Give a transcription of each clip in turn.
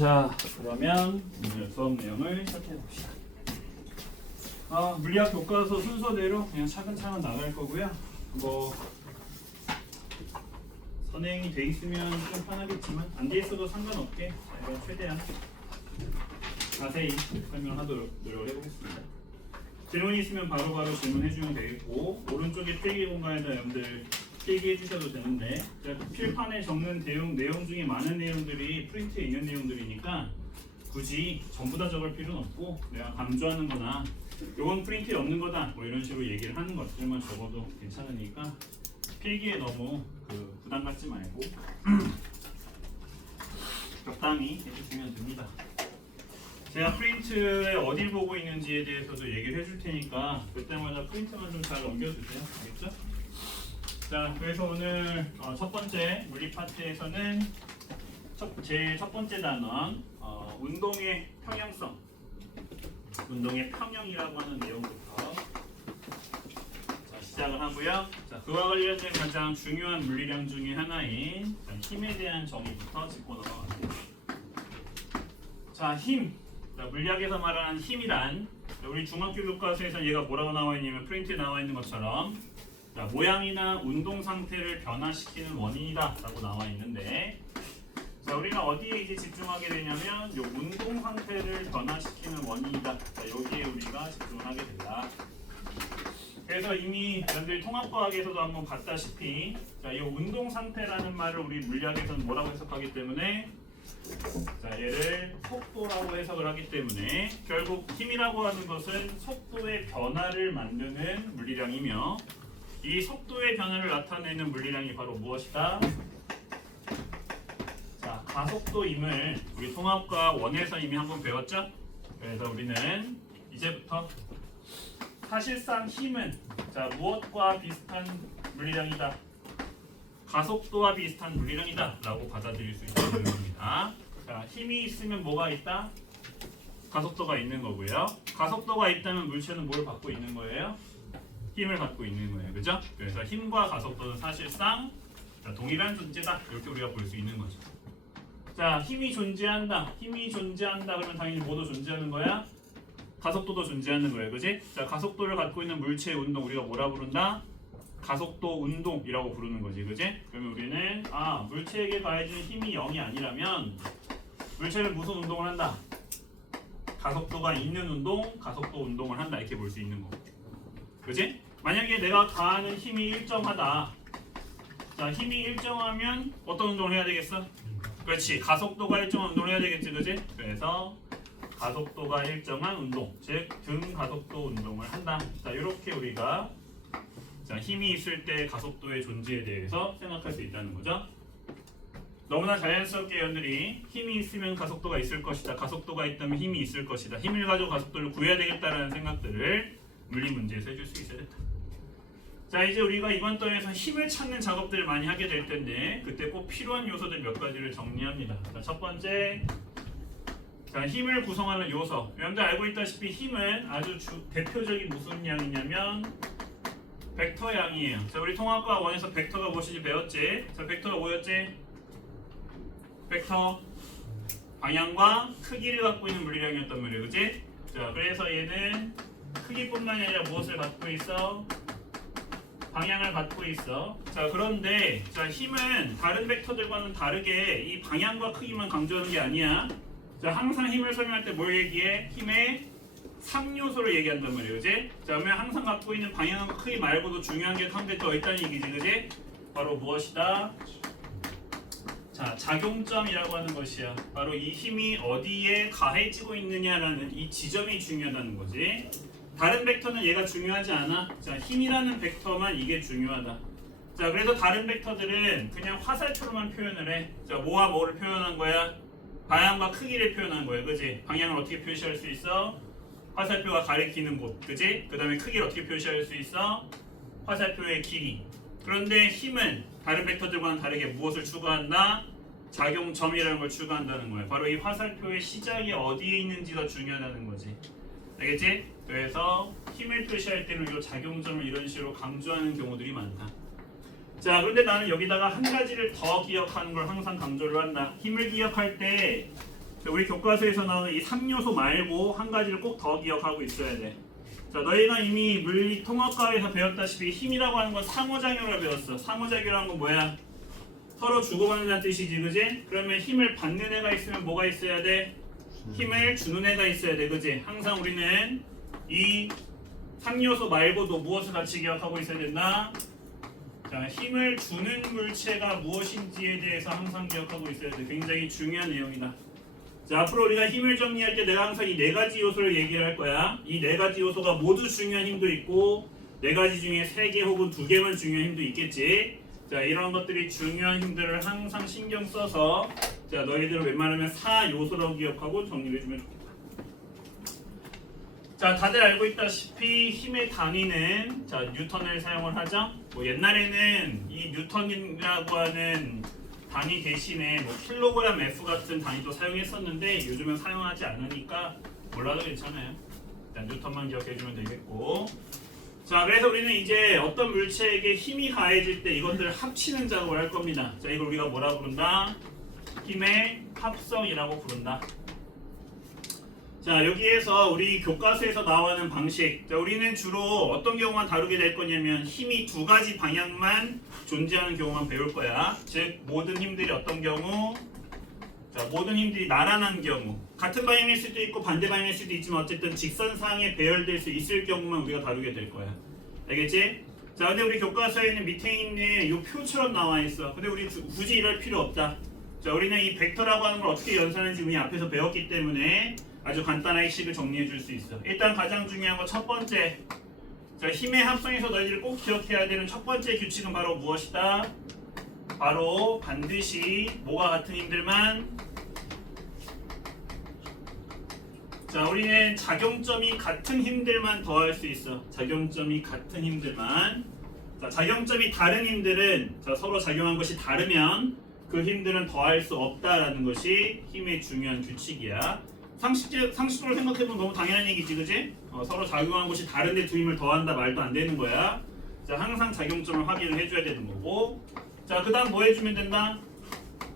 자, 그러면 오늘 수업 내용을 시작해 봅시다. 물리학 교과서 순서대로 그냥 차근차근 나갈 거고요. 뭐 선행이 돼 있으면 좀 편하겠지만 안 돼 있어도 상관없게 제가 최대한 자세히 설명하도록 노력을 해보겠습니다. 질문 있으면 바로바로 질문해 주면 되겠고, 오른쪽에 필기 공간에다 여러분들 필기해 주셔도 되는데, 필판에 적는 내용 중에 많은 내용들이 프린트에 있는 내용들이니까 굳이 전부 다 적을 필요는 없고, 내가 강조하는 거나 요건 프린트에 없는 거다 뭐 이런 식으로 얘기를 하는 것들만 적어도 괜찮으니까 필기에 너무 부담 갖지 말고 적당히 해주시면 됩니다. 제가 프린트에 어딜 보고 있는지에 대해서도 얘기를 해줄 테니까 그때마다 프린트만 좀 잘 넘겨주세요. 알겠죠? 자, 그래서 오늘 첫 번째 물리 파트에서는 제 첫 번째 단원 운동의 평형성, 운동의 평형이라고 하는 내용부터 시작을 하고요. 자, 그와 관련된 가장 중요한 물리량 중에 하나인 힘에 대한 정의부터 짚고 넘어갑니다. 자, 힘. 자, 물리학에서 말하는 힘이란, 우리 중학교 교과서에서 얘가 뭐라고 나와 있냐면 프린트에 나와 있는 것처럼, 자, 모양이나 운동 상태를 변화시키는 원인이다 라고 나와 있는데, 자, 우리가 어디에 이제 집중하게 되냐면 요 운동 상태를 변화시키는 원인이다. 자, 여기에 우리가 집중을 하게 된다. 그래서 이미 여러분들이 통합과학에서도 한번 봤다시피, 자, 이 운동 상태라는 말을 우리 물리학에서는 뭐라고 해석하기 때문에, 자, 얘를 속도라고 해석을 하기 때문에 결국 힘이라고 하는 것은 속도의 변화를 만드는 물리량이며, 이 속도의 변화를 나타내는 물리량이 바로 무엇이다? 자, 가속도임을 우리 통합과학 1에서 이미 한번 배웠죠? 그래서 우리는 이제부터 사실상 힘은, 자, 무엇과 비슷한 물리량이다? 가속도와 비슷한 물리량이다 라고 받아들일 수 있는 내용입니다. 자, 힘이 있으면 뭐가 있다? 가속도가 있는 거고요. 가속도가 있다면 물체는 뭘 갖고 있는 거예요? 힘을 갖고 있는 거예요. 그죠? 그래서 힘과 가속도는 사실상 동일한 존재다, 이렇게 우리가 볼 수 있는 거죠. 자, 힘이 존재한다. 힘이 존재한다 그러면 당연히 뭐도 존재하는 거야? 가속도도 존재하는 거예요. 그지? 자, 가속도를 갖고 있는 물체의 운동 우리가 뭐라 부른다? 가속도 운동이라고 부르는 거지. 그지? 그러면 우리는 물체에게 가해지는 힘이 0이 아니라면 물체는 무슨 운동을 한다? 가속도가 있는 운동, 가속도 운동을 한다, 이렇게 볼 수 있는 거고. 그지? 만약에 내가 가하는 힘이 일정하다. 자, 힘이 일정하면 어떤 운동을 해야 되겠어? 그렇지, 가속도가 일정한 운동을 해야 되겠지. 그지? 그래서 가속도가 일정한 운동, 즉 등 가속도 운동을 한다. 자, 이렇게 우리가, 자, 힘이 있을 때 가속도의 존재에 대해서 생각할 수 있다는 거죠. 너무나 자연스럽게 여러분들이 힘이 있으면 가속도가 있을 것이다, 가속도가 있다면 힘이 있을 것이다, 힘을 가지고 가속도를 구해야 되겠다라는 생각들을 물리 문제에서 해줄 수 있어야 된다. 자, 이제 우리가 이번 동에서 힘을 찾는 작업들을 많이 하게 될 텐데, 그때 꼭 필요한 요소들 몇 가지를 정리합니다. 자, 첫 번째, 자, 힘을 구성하는 요소. 여러분들 알고 있다시피 힘은 아주 대표적인 무슨 양이냐면 벡터 양이에요. 자, 우리 통합과학 1에서 벡터가 무엇인지 배웠지? 자, 벡터가 뭐였지? 벡터 방향과 크기를 갖고 있는 물리량이었단 말이에요. 그치? 자, 그래서 얘는 크기뿐만이 아니라 무엇을 갖고 있어? 방향을 갖고 있어. 자, 그런데 자, 힘은 다른 벡터들과는 다르게 이 방향과 크기만 강조하는 게 아니야. 자, 항상 힘을 설명할 때 뭘 얘기해? 힘의 3요소를 얘기한단 말이에요. 그치? 자, 그러면 항상 갖고 있는 방향과 크기 말고도 중요한 게 한 개 더 있다는 얘기지. 그치? 바로 무엇이다? 자, 작용점이라고 하는 것이야. 바로 이 힘이 어디에 가해지고 있느냐라는 이 지점이 중요하다는 거지. 다른 벡터는 얘가 중요하지 않아. 자, 힘이라는 벡터만 이게 중요하다. 자, 그래서 다른 벡터들은 그냥 화살표로만 표현을 해. 자, 뭐와 뭐를 표현한 거야? 방향과 크기를 표현한 거야. 그지? 방향을 어떻게 표시할 수 있어? 화살표가 가리키는 곳. 그지? 그 다음에 크기를 어떻게 표시할 수 있어? 화살표의 길이. 그런데 힘은 다른 벡터들과는 다르게 무엇을 추구한다? 작용점이라는 걸 추구한다는 거예요. 바로 이 화살표의 시작이 어디에 있는지가 중요하다는 거지. 알겠지? 그래서 힘을 표시할 때는 이 작용점을 이런 식으로 강조하는 경우들이 많다. 자, 그런데 나는 여기다가 한 가지를 더 기억하는 걸 항상 강조를 한다. 힘을 기억할 때 우리 교과서에서 나오는 이 3요소 말고 한 가지를 꼭 더 기억하고 있어야 돼. 자, 너희가 이미 물리 통합과에서 배웠다시피 힘이라고 하는 건 상호작용을 배웠어. 상호작용이라는 건 뭐야? 서로 주고받는다는 뜻이지, 그지? 그러면 힘을 받는 애가 있으면 뭐가 있어야 돼? 힘을 주는 애가 있어야 돼, 그지? 항상 우리는 이 3요소 말고도 무엇을 같이 기억하고 있어야 된다? 자, 힘을 주는 물체가 무엇인지에 대해서 항상 기억하고 있어야 돼. 굉장히 중요한 내용이다. 자, 앞으로 우리가 힘을 정리할 때 내가 항상 이 네 가지 요소를 얘기를 할 거야. 이 네 가지 요소가 모두 중요한 힘도 있고 네 가지 중에 3개 혹은 2개만 중요한 힘도 있겠지. 자, 이런 것들이 중요한 힘들을 항상 신경 써서 자, 너희들은 웬만하면 4요소라고 기억하고 정리를 해주면 좋겠다. 자, 다들 알고 있다시피 힘의 단위는 자, 뉴턴을 사용을 하죠. 뭐 옛날에는 이 뉴턴이라고 하는 단위 대신에 뭐 킬로그램 F 같은 단위도 사용했었는데 요즘은 사용하지 않으니까 몰라도 괜찮아요. 일단 뉴턴만 기억해주면 되겠고. 자, 그래서 우리는 이제 어떤 물체에게 힘이 가해질 때 이것들을 합치는 작업을 할 겁니다. 자, 이걸 우리가 뭐라 부른다? 힘의 합성이라고 부른다. 자, 여기에서 우리 교과서에서 나오는 방식. 자, 우리는 주로 어떤 경우만 다루게 될 거냐면 힘이 2가지 방향만 존재하는 경우만 배울 거야. 즉 모든 힘들이 어떤 경우? 자, 모든 힘들이 나란한 경우. 같은 방향일 수도 있고 반대 방향일 수도 있지만 어쨌든 직선상에 배열될 수 있을 경우만 우리가 다루게 될 거야. 알겠지? 자, 근데 우리 교과서에는 밑에 있는 이 표처럼 나와 있어. 근데 우리 굳이 이럴 필요 없다. 자, 우리는 이 벡터라고 하는 걸 어떻게 연산하는지 우리 앞에서 배웠기 때문에 아주 간단하게 식을 정리해 줄 수 있어. 일단 가장 중요한 거 첫 번째. 자, 힘의 합성에서 너희들이 꼭 기억해야 되는 첫 번째 규칙은 바로 무엇이다? 바로 반드시 뭐가 같은 힘들만 자, 우리는 작용점이 같은 힘들만 더할 수 있어. 작용점이 같은 힘들만. 자, 작용점이 다른 힘들은 자, 서로 작용한 것이 다르면 그 힘들은 더할 수 없다라는 것이 힘의 중요한 규칙이야. 상식적으로 생각해보면 너무 당연한 얘기지, 그지? 서로 작용한 것이 다른데 두 힘을 더한다 말도 안 되는 거야. 자, 항상 작용점을 확인을 해줘야 되는 거고. 자, 그 다음 뭐 해주면 된다?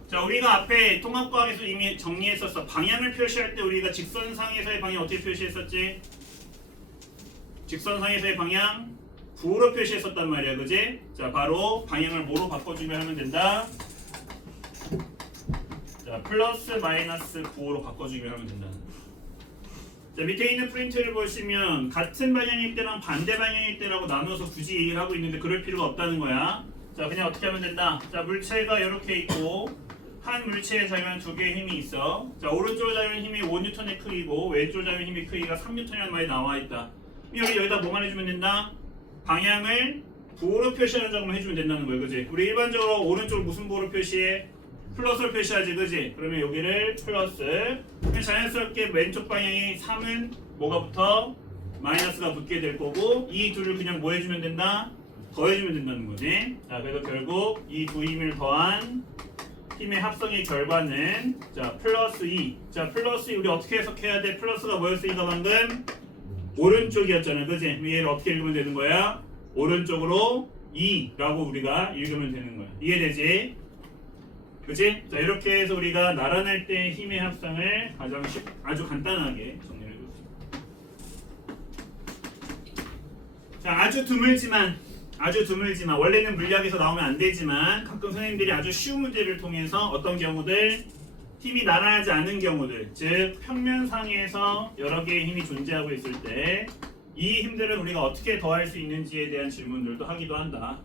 자, 우리가 앞에 통합과학에서 이미 정리했었어. 방향을 표시할 때 우리가 직선상에서의 방향 어떻게 표시했었지? 직선상에서의 방향 부호로 표시했었단 말이야, 그지? 자, 바로 방향을 뭐로 바꿔주면 하면 된다? 자, 플러스 마이너스 부호로 바꿔주기로 하면 된다는 거예요. 자, 밑에 있는 프린트를 보시면 같은 방향일 때랑 반대 방향일 때라고 나눠서 굳이 얘기를 하고 있는데 그럴 필요가 없다는 거야. 자, 그냥 어떻게 하면 된다? 자, 물체가 이렇게 있고 한 물체에 작용하는 2개의 힘이 있어. 자, 오른쪽으로 작용하는 힘이 5N의 크기고 왼쪽으로 작용하는 힘의 크기가 3N이라는 말이 나와 있다. 여기다 뭐만 해주면 된다? 방향을 부호로 표시하는 작업을 해주면 된다는 거예요, 그지? 우리 일반적으로 오른쪽을 무슨 부호로 표시해? 플러스를 표시하지, 그지? 그러면 여기를 플러스. 그럼 자연스럽게 왼쪽 방향이 3은 뭐가 붙어? 마이너스가 붙게 될 거고 이 둘을 그냥 뭐 해주면 된다? 더해주면 된다는 거지. 자, 그래서 결국 이 두 힘을 더한 힘의 합성의 결과는 자, 플러스 2. 자, 플러스 2 우리 어떻게 해석해야 돼? 플러스가 뭐였으니까 방금? 오른쪽이었잖아, 그지? 얘를 어떻게 읽으면 되는 거야? 오른쪽으로 2라고 우리가 읽으면 되는 거야. 이해되지? 그치? 자, 이렇게 해서 우리가 나란할 때 힘의 합성을 아주 간단하게 정리를 해줬습니다. 자, 아주 드물지만 원래는 물리학에서 나오면 안 되지만 가끔 선생님들이 아주 쉬운 문제를 통해서 어떤 경우들 힘이 나란하지 않은 경우들, 즉 평면상에서 여러 개의 힘이 존재하고 있을 때 이 힘들은 우리가 어떻게 더할 수 있는지에 대한 질문들도 하기도 한다.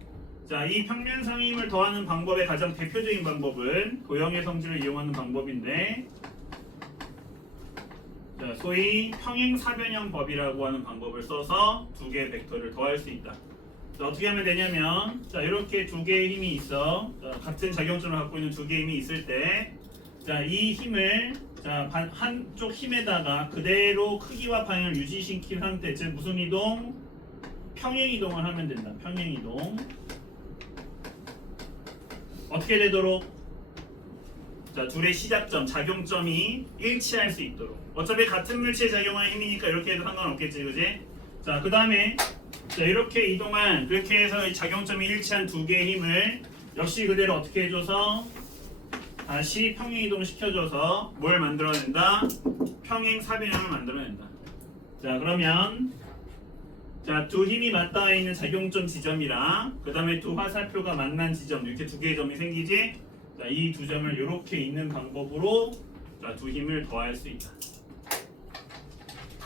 자, 이 평면상의 힘을 더하는 방법의 가장 대표적인 방법은 도형의 성질을 이용하는 방법인데 자, 소위 평행사변형 법이라고 하는 방법을 써서 2개의 벡터를 더할 수 있다. 자, 어떻게 하면 되냐면 자, 이렇게 2개의 힘이 있어. 자, 같은 작용점을 갖고 있는 2개의 힘이 있을 때 자, 이 힘을 자, 한쪽 힘에다가 그대로 크기와 방향을 유지시킨 상태, 즉 무슨 이동? 평행이동을 하면 된다. 평행이동. 어떻게 되도록? 자, 둘의 시작점, 작용점이 일치할 수 있도록. 어차피 같은 물체에 작용하는 힘이니까 이렇게 해도 상관없겠지, 그지? 자, 그 다음에 자, 이렇게 이동한, 그렇게 해서 작용점이 일치한 2개의 힘을 역시 그대로 어떻게 해줘서 다시 평행 이동 시켜줘서 뭘 만들어낸다? 평행 사변형을 만들어낸다. 자 그러면 자 두 힘이 맞닿아 있는 작용점 지점이랑 그 다음에 두 화살표가 만난 지점 이렇게 두 개의 점이 생기지? 자 이 두 점을 이렇게 있는 방법으로 자 두 힘을 더할 수 있다.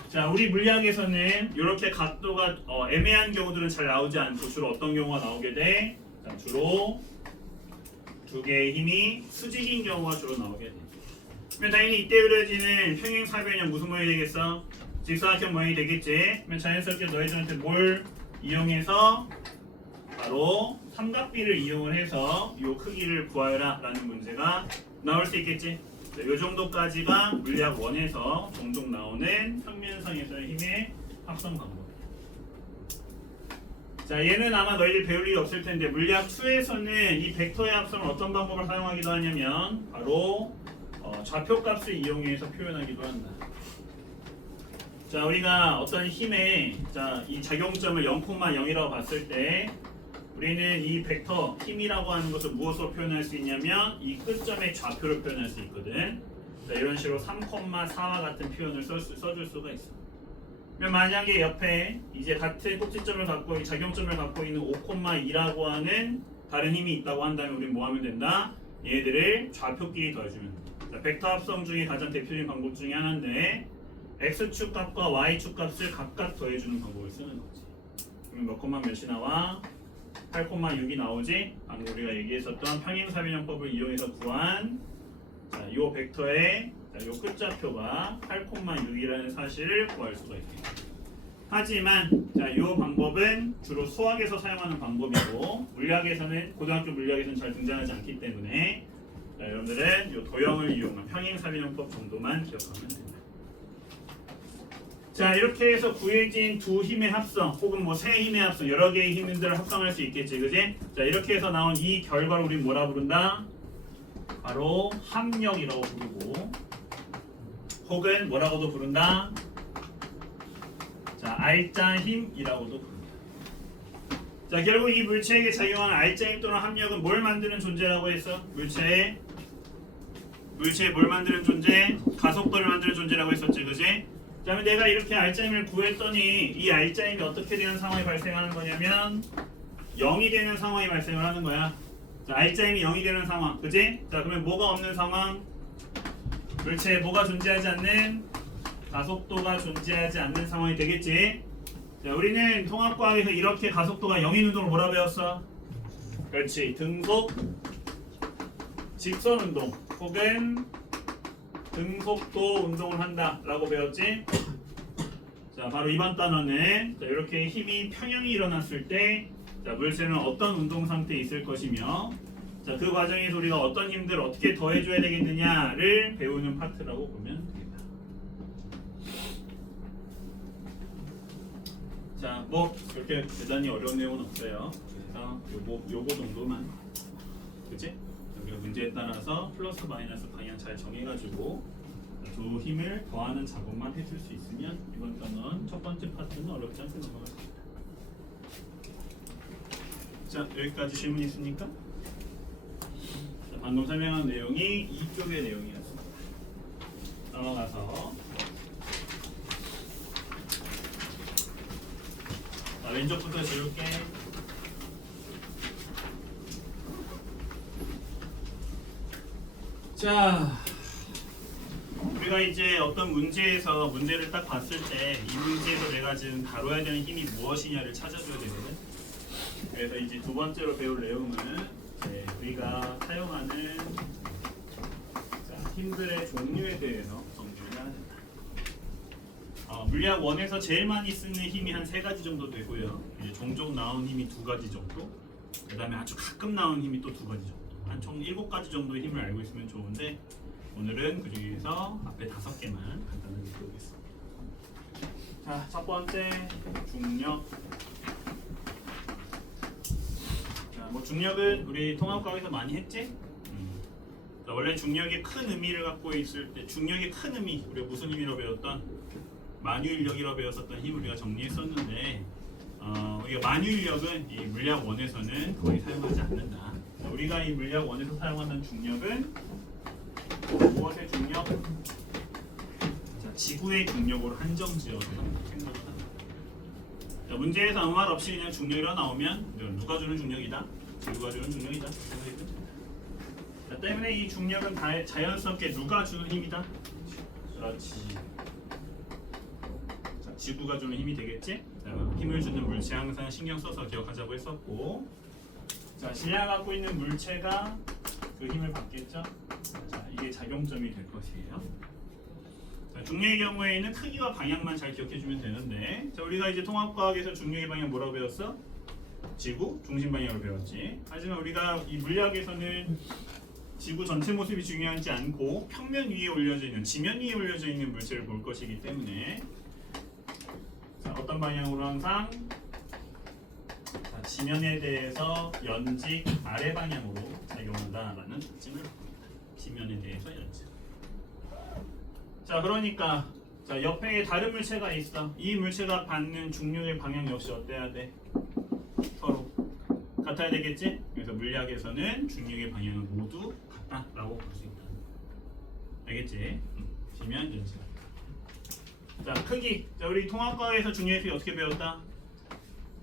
자 우리 물리학에서는 이렇게 각도가 애매한 경우들은 잘 나오지 않고 주로 어떤 경우가 나오게 돼? 자, 주로 두 개의 힘이 수직인 경우가 주로 나오게 돼. 그러면 당연히 이때 그려지는 평행 사변형 무슨 모양이 되겠어? 직사각형 모양이 되겠지. 그러면 자연스럽게 너희들한테 뭘 이용해서 바로 삼각비를 이용을 해서 이 크기를 구하여라 라는 문제가 나올 수 있겠지. 이 정도까지가 물리학 1에서 종종 나오는 평면상에서의 힘의 합성 방법. 자 얘는 아마 너희들 배울 일이 없을 텐데 물리학 2에서는 이 벡터의 합성을 어떤 방법을 사용하기도 하냐면 바로 좌표값을 이용해서 표현하기도 한다. 자 우리가 어떤 힘의 이 작용점을 0,0이라고 봤을 때 우리는 이 벡터 힘이라고 하는 것을 무엇으로 표현할 수 있냐면 이 끝점의 좌표를 표현할 수 있거든. 자, 이런 식으로 3,4와 같은 표현을 써줄 수가 있어. 그러면 만약에 옆에 이제 같은 꼭지점을 갖고 작용점을 갖고 있는 5,2라고 하는 다른 힘이 있다고 한다면 우리는 뭐 하면 된다? 얘들을 좌표끼리 더해주면 돼. 자, 벡터 합성 중에 가장 대표적인 방법 중에 하나인데 x축 값과 y축 값을 각각 더해주는 방법을 쓰는 거지. 그러면 몇 콤마 몇이 나와? 8,6이 나오지? 방금 우리가 얘기했었던 평행사변형법을 이용해서 구한 이 벡터의 이 끝좌표가 8,6이라는 사실을 구할 수가 있겠습니다. 하지만 이 방법은 주로 수학에서 사용하는 방법이고 물리학에서는 고등학교 물리학에서는 잘 등장하지 않기 때문에 여러분들은 이 도형을 이용한 평행사변형법 정도만 기억하면 됩니다. 자 이렇게 해서 구해진 두 힘의 합성 혹은 뭐 세 힘의 합성 여러 개의 힘들을 합성할 수 있겠지 그지? 자 이렇게 해서 나온 이 결과를 우리는 뭐라 부른다? 바로 합력이라고 부르고 혹은 뭐라고도 부른다? 자 알짜 힘이라고도 부른다. 자 결국 이 물체에게 작용하는 알짜 힘 또는 합력은 뭘 만드는 존재라고 했어? 물체에 뭘 만드는 존재? 가속도를 만드는 존재라고 했었지 그지? 자, 그러면 내가 이렇게 알짜힘을 구했더니 이 알짜힘이 어떻게 되는 상황이 발생하는 거냐면 0이 되는 상황이 발생을 하는 거야. 자, 알짜힘이 0이 되는 상황, 그지? 자, 그러면 뭐가 없는 상황? 물체에 뭐가 존재하지 않는? 가속도가 존재하지 않는 상황이 되겠지? 자, 우리는 통합과학에서 이렇게 가속도가 0인 운동을 뭐라 배웠어? 그렇지, 등속, 직선 운동 혹은 등속도 운동을 한다 라고 배웠지? 자 바로 이번 단어는 이렇게 힘이 평형이 일어났을 때 물체는 어떤 운동 상태에 있을 것이며 그 과정에서 우리가 어떤 힘들을 어떻게 더해줘야 되겠느냐를 배우는 파트라고 보면 됩니다. 자 뭐 그렇게 대단히 어려운 내용은 없어요. 그래서 요거 정도만 그치? 우리가 문제에 따라서 플러스 마이너스 방향 잘 정해가지고 두 힘을 더하는 작업만 해줄 수 있으면 이번 단원 첫 번째 파트는 어렵지 않게 넘어갈 수 있다. 자 여기까지 질문 있습니까? 자, 방금 설명한 내용이 이쪽의 내용이었습니다. 넘어가서 자, 왼쪽부터 지울게. 자, 우리가 이제 어떤 문제를 딱 봤을 때 이 문제에서 내가 지금 다뤄야 되는 힘이 무엇이냐를 찾아줘야 되거든. 그래서 이제 두 번째로 배울 내용은 우리가 사용하는 힘들의 종류에 대해서 정리를 해야 된다. 물리학 1에서 제일 많이 쓰는 힘이 한 3가지 정도 되고요. 이제 종종 나온 힘이 2가지 정도. 그 다음에 아주 가끔 나온 힘이 또 2가지 정도. 한 총 7가지 정도의 힘을 알고 있으면 좋은데 오늘은 그 중에서 앞에 5개만 간단하게 배우겠습니다. 자, 첫 번째 중력. 자, 뭐 중력은 우리 통합과학에서 많이 했지? 자, 원래 중력이 큰 의미를 갖고 있을 때 중력의 큰 의미 우리가 무슨 의미로 배웠던 만유인력이라고 배웠었던 힘을 우리가 정리했었는데 우리가 만유인력은 이 물리학 1에서는 거의 사용하지 않는다. 우리가 이 물리학 1에서 사용하는 중력은 무엇의 중력? 자, 지구의 중력으로 한정지어서 생각을 합니다. 자, 문제에서 아무 말 없이 그냥 중력이라 나오면 누가 주는 중력이다? 지구가 주는 중력이다. 생각이 됩니다. 자, 때문에 이 중력은 자연스럽게 누가 주는 힘이다? 그렇지. 자, 지구가 주는 힘이 되겠지? 자, 힘을 주는 물체 항상 신경 써서 기억하자고 했었고, 자, 질량 갖고 있는 물체가 그 힘을 받겠죠? 자, 이게 작용점이 될 것이에요. 자, 중력의 경우에는 크기와 방향만 잘 기억해주면 되는데, 자, 우리가 이제 통합과학에서 중력의 방향 뭐라고 배웠어? 지구 중심 방향으로 배웠지. 하지만 우리가 이 물리학에서는 지구 전체 모습이 중요하지 않고 평면 위에 올려져 있는, 지면 위에 올려져 있는 물체를 볼 것이기 때문에, 자, 어떤 방향으로 항상 자, 지면에 대해서 연직 아래 방향으로 작용한다라는 특징을 갖고 있다. 지면에 대해서 연직. 자, 그러니까 자, 옆에 다른 물체가 있어. 이 물체가 받는 중력의 방향 역시 어때야 돼? 서로 같아야 되겠지? 그래서 물리학에서는 중력의 방향은 모두 같다라고 볼 수 있다. 알겠지? 지면 연직. 자, 크기. 자, 우리 통합과학에서 중력이 어떻게 배웠다?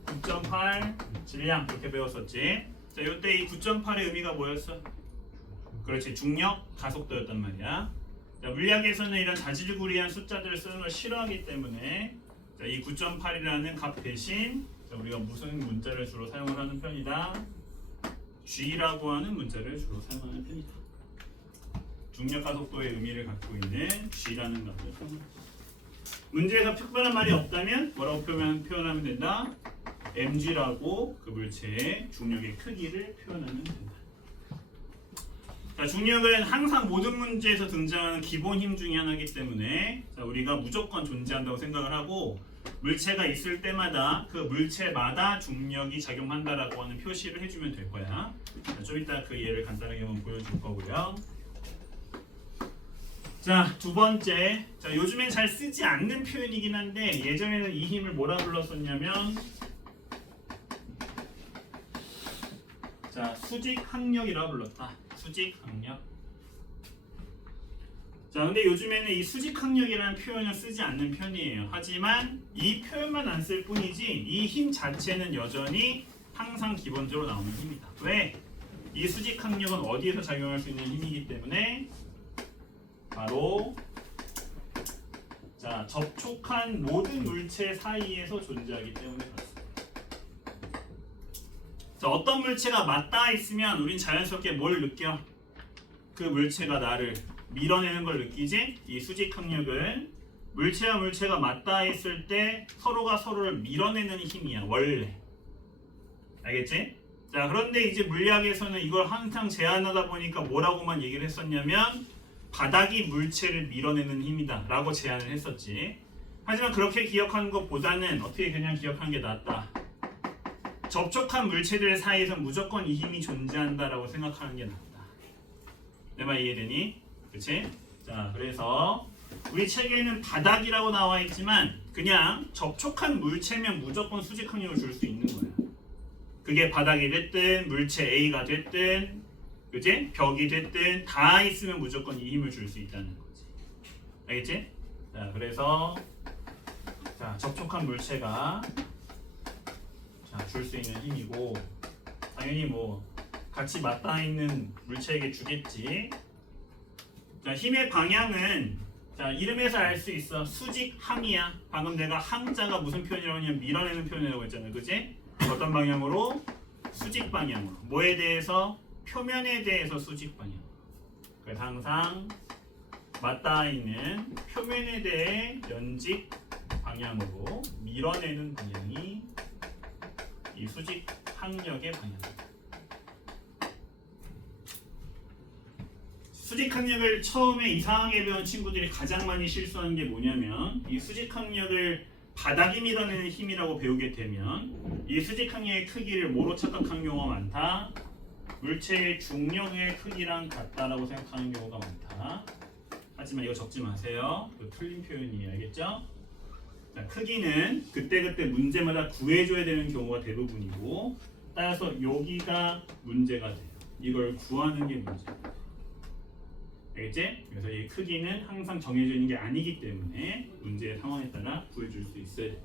9.8 질량 이렇게 배웠었지. 자, 이때 이 9.8의 의미가 뭐였어? 그렇지, 중력 가속도였단 말이야. 자, 물리학에서는 이런 자질구레한 숫자들을 쓰는 걸 싫어하기 때문에 자, 이 9.8이라는 값 대신 자, 우리가 무슨 문자를 주로 사용을 하는 편이다? G라고 하는 문자를 주로 사용하는 편이다. 중력 가속도의 의미를 갖고 있는 G라는 값을 사용합니다. 문제에서 특별한 말이 없다면 뭐라고 표현하면 된다? mg라고 그 물체의 중력의 크기를 표현하면 된다. 자, 중력은 항상 모든 문제에서 등장하는 기본 힘 중에 하나이기 때문에 자, 우리가 무조건 존재한다고 생각을 하고 물체가 있을 때마다 그 물체마다 중력이 작용한다라고 하는 표시를 해주면 될 거야. 자, 좀 이따 그 예를 간단하게 한번 보여줄 거고요. 자, 두 번째. 자, 요즘엔 잘 쓰지 않는 표현이긴 한데 예전에는 이 힘을 뭐라 불렀었냐면 자, 수직항력이라고 불렀다. 수직항력. 자, 근데 요즘에는 이 수직항력이라는 표현을 쓰지 않는 편이에요. 하지만 이 표현만 안 쓸 뿐이지 이 힘 자체는 여전히 항상 기본적으로 나오는 힘이다. 왜? 이 수직항력은 어디에서 작용할 수 있는 힘이기 때문에 바로 자, 접촉한 모든 물체 사이에서 존재하기 때문에 그렇습니다. 자, 어떤 물체가 맞닿아 있으면 우린 자연스럽게 뭘 느껴? 그 물체가 나를 밀어내는 걸 느끼지? 이 수직항력은 물체와 물체가 맞닿아 있을 때 서로가 서로를 밀어내는 힘이야, 원래. 알겠지? 자, 그런데 이제 물리학에서는 이걸 항상 제한하다 보니까 뭐라고만 얘기를 했었냐면 바닥이 물체를 밀어내는 힘이다 라고 제안을 했었지. 하지만 그렇게 기억하는 것보다는 어떻게 그냥 기억하는 게 낫다. 접촉한 물체들 사이에서 무조건 이 힘이 존재한다라고 생각하는 게 낫다. 내 말 이해되니? 그치? 자, 그래서 우리 책에는 바닥이라고 나와 있지만 그냥 접촉한 물체면 무조건 수직항력을 줄 수 있는 거야. 그게 바닥이 됐든 물체 A가 됐든 그치? 벽이 됐든 다 있으면 무조건 이 힘을 줄 수 있다는 거지. 알겠지? 자, 그래서 자, 접촉한 물체가 줄 수 있는 힘이고 당연히 뭐 같이 맞닿아 있는 물체에게 주겠지. 자, 힘의 방향은 자, 이름에서 알 수 있어. 수직항이야. 방금 내가 항자가 무슨 표현이라고 했냐면 밀어내는 표현이라고 했잖아. 그치? 어떤 방향으로? 수직 방향으로. 뭐에 대해서? 표면에 대해서 수직 방향. 그래서 항상 맞닿아 있는 표면에 대해 연직 방향으로 밀어내는 방향이 이 수직항력의 방향입니다. 수직항력을 처음에 이상하게 배운 친구들이 가장 많이 실수하는 게 뭐냐면 이 수직항력을 바닥이 밀어내는 힘이라고 배우게 되면 이 수직항력의 크기를 뭐로 착각하는 경우가 많다. 물체의 중력의 크기랑 같다라고 생각하는 경우가 많다. 하지만 이거 적지 마세요. 이거 틀린 표현이에요. 알겠죠? 자, 크기는 그때그때 문제마다 구해줘야 되는 경우가 대부분이고 따라서 여기가 문제가 돼요. 이걸 구하는 게 문제예요. 알겠지? 그래서 이 크기는 항상 정해져 있는 게 아니기 때문에 문제의 상황에 따라 구해줄 수 있어야 돼.